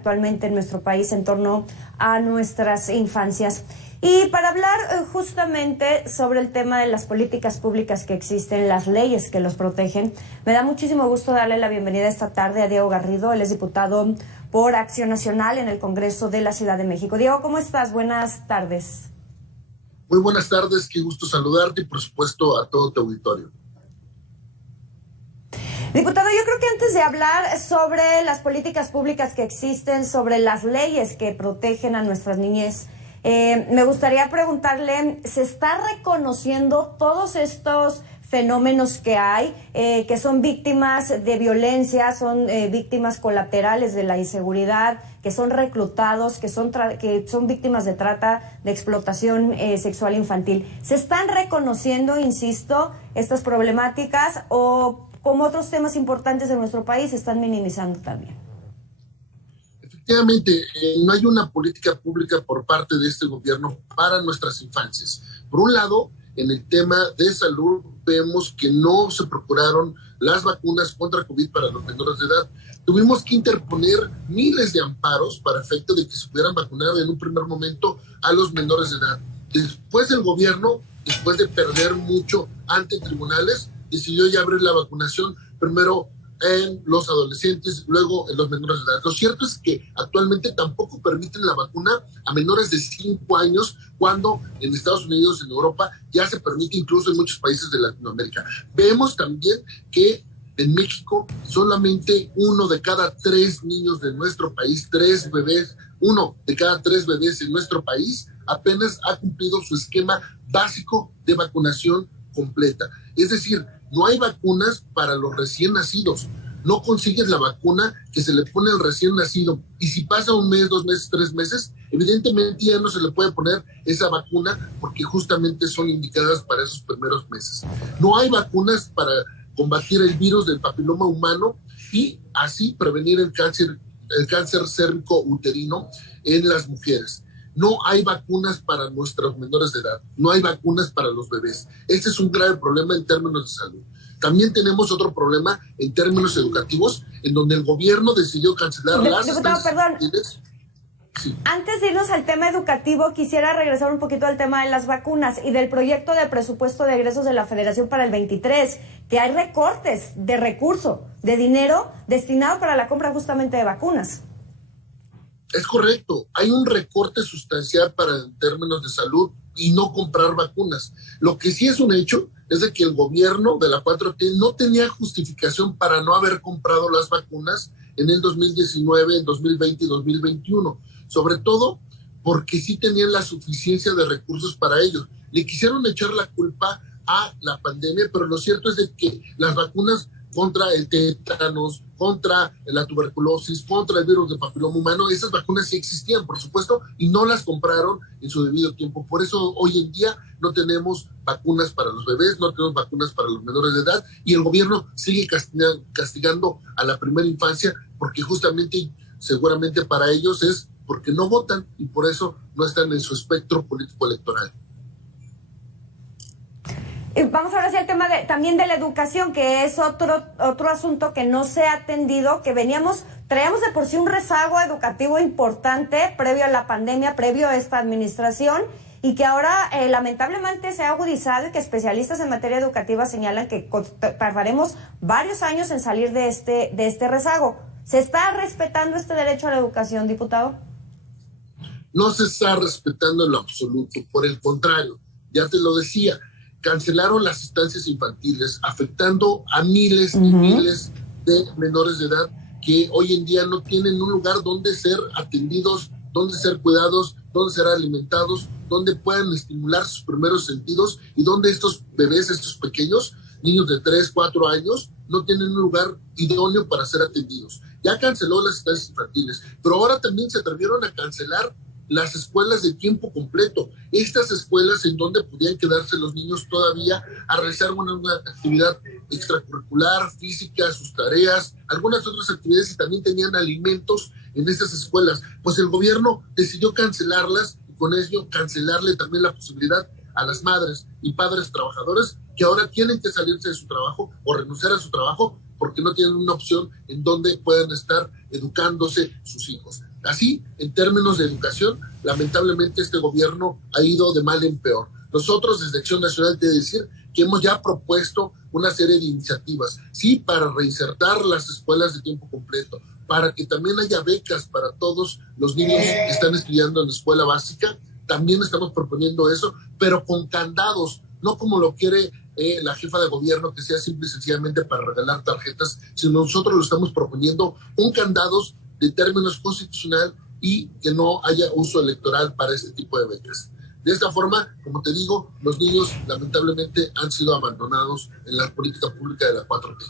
actualmente en nuestro país en torno a nuestras infancias. Y para hablar justamente sobre el tema de las políticas públicas que existen, las leyes que los protegen, me da muchísimo gusto darle la bienvenida esta tarde a Diego Garrido. Él es diputado por Acción Nacional en el Congreso de la Ciudad de México. Diego, ¿cómo estás? Buenas tardes. Muy buenas tardes, qué gusto saludarte y por supuesto a todo tu auditorio. Diputado, yo creo que antes de hablar sobre las políticas públicas que existen, sobre las leyes que protegen a nuestras niñez, me gustaría preguntarle, ¿se está reconociendo todos estos fenómenos que hay, que son víctimas de violencia, son víctimas colaterales de la inseguridad, que son reclutados, que son víctimas de trata, de explotación sexual infantil? ¿Se están reconociendo, insisto, estas problemáticas o como otros temas importantes de nuestro país se están minimizando también? Efectivamente, no hay una política pública por parte de este gobierno para nuestras infancias. Por un lado, en el tema de salud, vemos que no se procuraron las vacunas contra COVID para los menores de edad. Tuvimos que interponer miles de amparos para efecto de que se pudieran vacunar en un primer momento a los menores de edad. Después el gobierno, después de perder mucho ante tribunales, decidió ya abrir la vacunación primero en los adolescentes, luego en los menores de edad. Lo cierto es que actualmente tampoco permiten la vacuna a menores de 5 años, cuando en Estados Unidos, en Europa, ya se permite incluso en muchos países de Latinoamérica. Vemos también que en México solamente 1 de cada 3 niños de nuestro país, 3 bebés, 1 de cada 3 bebés en nuestro país apenas ha cumplido su esquema básico de vacunación completa. Es decir, no hay vacunas para los recién nacidos. No consigues la vacuna que se le pone al recién nacido. Y si pasa 1 mes, 2 meses, 3 meses, evidentemente ya no se le puede poner esa vacuna porque justamente son indicadas para esos primeros meses. No hay vacunas para combatir el virus del papiloma humano y así prevenir el cáncer cérvico-uterino en las mujeres. No hay vacunas para nuestros menores de edad, no hay vacunas para los bebés. Este es un grave problema en términos de salud. También tenemos otro problema en términos educativos, en donde el gobierno decidió cancelar las... Diputado, perdón. Sí. Antes de irnos al tema educativo, quisiera regresar un poquito al tema de las vacunas y del proyecto de presupuesto de egresos de la Federación para el 23, que hay recortes de recurso, de dinero destinado para la compra justamente de vacunas. Es correcto, hay un recorte sustancial en términos de salud y no comprar vacunas. Lo que sí es un hecho es de que el gobierno de la 4T no tenía justificación para no haber comprado las vacunas en el 2019, en 2020 y 2021, sobre todo porque sí tenían la suficiencia de recursos para ellos. Le quisieron echar la culpa a la pandemia, pero lo cierto es de que las vacunas contra el tétanos, contra la tuberculosis, contra el virus del papiloma humano, esas vacunas sí existían, por supuesto, y no las compraron en su debido tiempo. Por eso hoy en día no tenemos vacunas para los bebés, no tenemos vacunas para los menores de edad, y el gobierno sigue castigando a la primera infancia, porque justamente, seguramente para ellos es porque no votan, y por eso no están en su espectro político electoral. Vamos ahora hacia el tema también de la educación, que es otro asunto que no se ha atendido, que traíamos de por sí un rezago educativo importante previo a la pandemia, previo a esta administración, y que ahora lamentablemente se ha agudizado y que especialistas en materia educativa señalan que tardaremos varios años en salir de este rezago. ¿Se está respetando este derecho a la educación, diputado? No se está respetando en lo absoluto, por el contrario, ya te lo decía, cancelaron las estancias infantiles, afectando a miles y miles de menores de edad que hoy en día no tienen un lugar donde ser atendidos, donde ser cuidados, donde ser alimentados, donde puedan estimular sus primeros sentidos y donde estos bebés, estos pequeños, niños de 3, 4 años, no tienen un lugar idóneo para ser atendidos. Ya canceló las estancias infantiles, pero ahora también se atrevieron a cancelar las escuelas de tiempo completo, estas escuelas en donde podían quedarse los niños todavía a realizar una actividad extracurricular, física, sus tareas, algunas otras actividades, y también tenían alimentos en estas escuelas. Pues el gobierno decidió cancelarlas y con ello cancelarle también la posibilidad a las madres y padres trabajadores que ahora tienen que salirse de su trabajo o renunciar a su trabajo porque no tienen una opción en donde puedan estar educándose sus hijos. Así, en términos de educación, lamentablemente este gobierno ha ido de mal en peor. Nosotros desde Acción Nacional te decir que hemos ya propuesto una serie de iniciativas, sí, para reinsertar las escuelas de tiempo completo, para que también haya becas para todos los niños que están estudiando en la escuela básica. También estamos proponiendo eso, pero con candados, no como lo quiere la jefa de gobierno, que sea simple y sencillamente para regalar tarjetas, sino nosotros lo estamos proponiendo con candados de términos constitucional y que no haya uso electoral para este tipo de becas. De esta forma, como te digo, los niños lamentablemente han sido abandonados en la política pública de la 4T.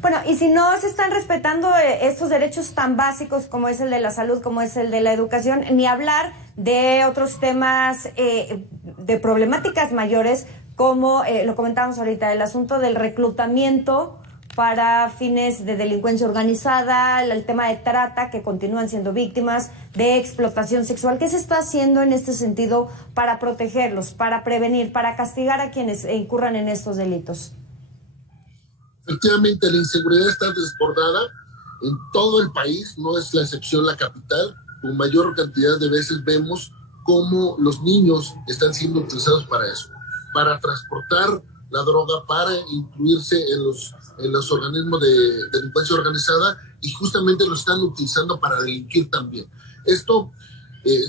Bueno, y si no se están respetando estos derechos tan básicos como es el de la salud, como es el de la educación, ni hablar de otros temas de problemáticas mayores, como lo comentábamos ahorita, el asunto del reclutamiento para fines de delincuencia organizada, el tema de trata, que continúan siendo víctimas de explotación sexual. ¿Qué se está haciendo en este sentido para protegerlos, para prevenir, para castigar a quienes incurran en estos delitos? Efectivamente, la inseguridad está desbordada en todo el país, no es la excepción la capital. Con mayor cantidad de veces vemos cómo los niños están siendo utilizados para eso, para transportar la droga, para incluirse en los organismos de delincuencia organizada, y justamente lo están utilizando para delinquir también. Esto,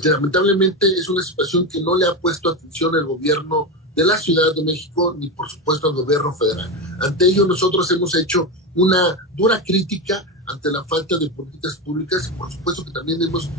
lamentablemente, es una situación que no le ha puesto atención el gobierno de la Ciudad de México, ni por supuesto al gobierno federal. Ante ello, nosotros hemos hecho una dura crítica ante la falta de políticas públicas, y por supuesto que también hemos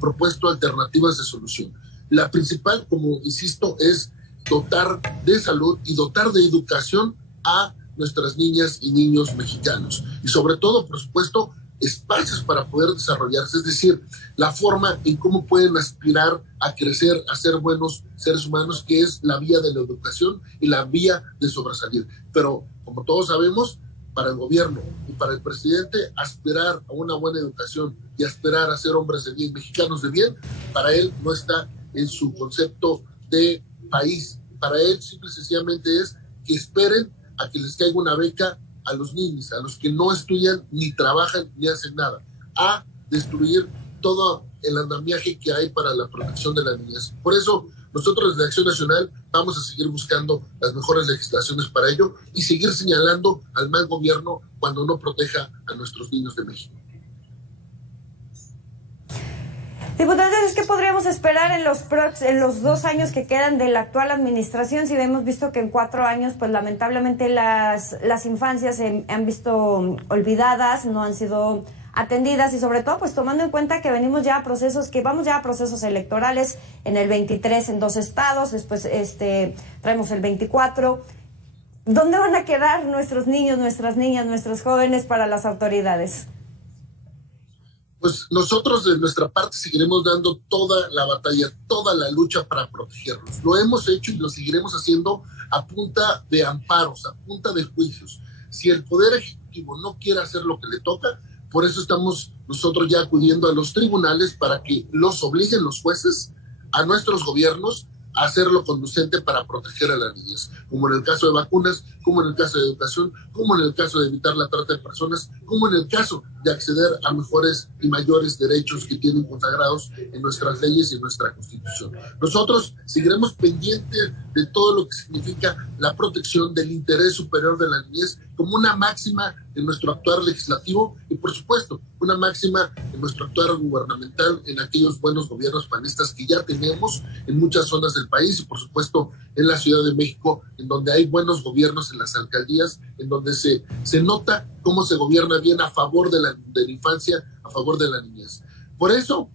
propuesto alternativas de solución. La principal, como insisto, es dotar de salud y dotar de educación a nuestras niñas y niños mexicanos. Y sobre todo, por supuesto, espacios para poder desarrollarse, es decir, la forma en cómo pueden aspirar a crecer, a ser buenos seres humanos, que es la vía de la educación y la vía de sobresalir. Pero, como todos sabemos, para el gobierno y para el presidente, aspirar a una buena educación y aspirar a ser hombres de bien, mexicanos de bien, para él no está en su concepto de país. Para él, simple y sencillamente, es que esperen a que les caiga una beca a los niños, a los que no estudian, ni trabajan, ni hacen nada, a destruir todo el andamiaje que hay para la protección de la niñez. Por eso, nosotros desde Acción Nacional vamos a seguir buscando las mejores legislaciones para ello y seguir señalando al mal gobierno cuando no proteja a nuestros niños de México. Diputados, ¿qué podríamos esperar en los 2 años que quedan de la actual administración? Si hemos visto que en 4 años, pues lamentablemente las infancias se han visto olvidadas, no han sido atendidas, y sobre todo pues tomando en cuenta que vamos ya a procesos electorales en el 23 en 2 estados, después traemos el 24. ¿Dónde van a quedar nuestros niños, nuestras niñas, nuestros jóvenes para las autoridades? Pues nosotros de nuestra parte seguiremos dando toda la batalla, toda la lucha para protegerlos. Lo hemos hecho y lo seguiremos haciendo a punta de amparos, a punta de juicios. Si el Poder Ejecutivo no quiere hacer lo que le toca, por eso estamos nosotros ya acudiendo a los tribunales para que los obliguen los jueces a nuestros gobiernos a hacerlo conducente para proteger a las niñas, como en el caso de vacunas, como en el caso de educación, como en el caso de evitar la trata de personas, como en el caso de acceder a mejores y mayores derechos que tienen consagrados en nuestras leyes y en nuestra Constitución. Nosotros seguiremos pendientes de todo lo que significa la protección del interés superior de la niñez como una máxima en nuestro actuar legislativo y, por supuesto, una máxima en nuestro actuar gubernamental en aquellos buenos gobiernos panistas que ya tenemos en muchas zonas del país y, por supuesto, en la Ciudad de México, en donde hay buenos gobiernos en las alcaldías, en donde se nota cómo se gobierna bien a favor de la infancia, a favor de la niñez. Por eso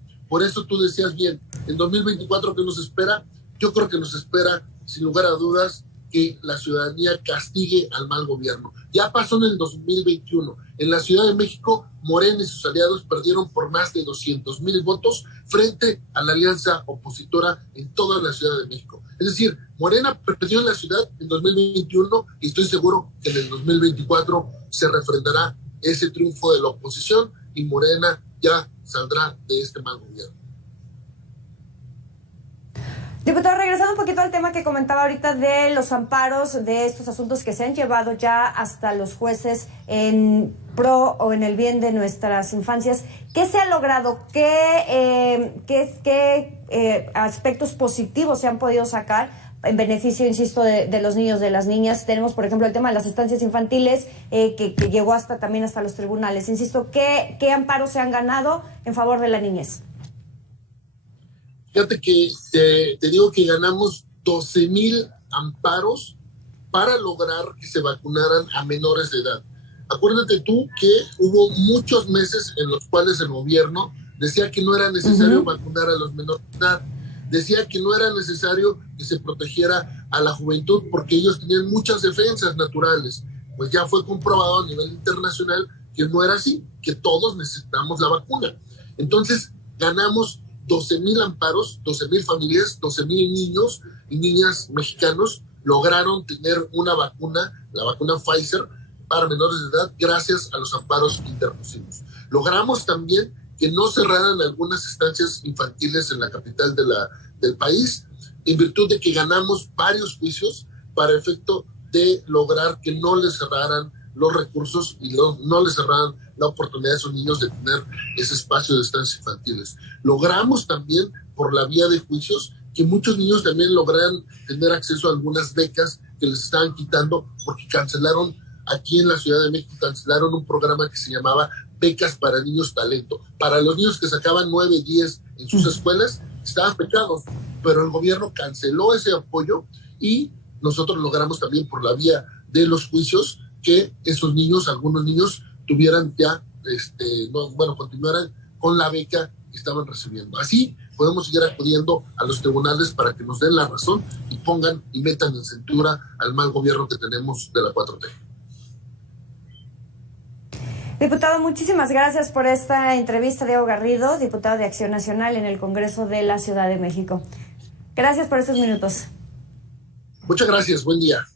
tú decías bien, en 2024, ¿qué nos espera? Yo creo que nos espera, sin lugar a dudas, que la ciudadanía castigue al mal gobierno. Ya pasó en el 2021. En la Ciudad de México, Morena y sus aliados perdieron por más de 200,000 votos frente a la alianza opositora en toda la Ciudad de México. Es decir, Morena perdió en la ciudad en 2021 y estoy seguro que en el 2024 se refrendará ese triunfo de la oposición y Morena ya saldrá de este mal gobierno. Diputado, regresando un poquito al tema que comentaba ahorita de los amparos de estos asuntos que se han llevado ya hasta los jueces en pro o en el bien de nuestras infancias, ¿qué se ha logrado? ¿Qué aspectos positivos se han podido sacar en beneficio, insisto, de los niños, de las niñas? Tenemos, por ejemplo, el tema de las estancias infantiles, que llegó también hasta los tribunales. Insisto, ¿qué amparos se han ganado en favor de la niñez? Fíjate que te digo que ganamos 12,000 amparos para lograr que se vacunaran a menores de edad. Acuérdate tú que hubo muchos meses en los cuales el gobierno decía que no era necesario vacunar a los menores de edad, decía que no era necesario que se protegiera a la juventud porque ellos tenían muchas defensas naturales. Pues ya fue comprobado a nivel internacional que no era así, que todos necesitamos la vacuna. Entonces ganamos 12,000 amparos, 12,000 familias, 12,000 niños y niñas mexicanos lograron tener una vacuna, la vacuna Pfizer, para menores de edad, gracias a los amparos que interpusimos. Logramos también que no cerraran algunas estancias infantiles en la capital del país, en virtud de que ganamos varios juicios para efecto de lograr que no les cerraran los recursos y no les cerraran la oportunidad a esos niños de tener ese espacio de estancias infantiles. Logramos también, por la vía de juicios, que muchos niños también lograran tener acceso a algunas becas que les estaban quitando porque cancelaron, aquí en la Ciudad de México, cancelaron un programa que se llamaba Becas para Niños Talento. Para los niños que sacaban 9, 10 en sus escuelas, estaban becados, pero el gobierno canceló ese apoyo y nosotros logramos también por la vía de los juicios que esos niños, algunos niños, tuvieran ya, continuaran con la beca que estaban recibiendo. Así podemos seguir acudiendo a los tribunales para que nos den la razón y pongan y metan en cintura al mal gobierno que tenemos de la 4T. Diputado, muchísimas gracias por esta entrevista. Diego Garrido, diputado de Acción Nacional en el Congreso de la Ciudad de México. Gracias por estos minutos. Muchas gracias, buen día.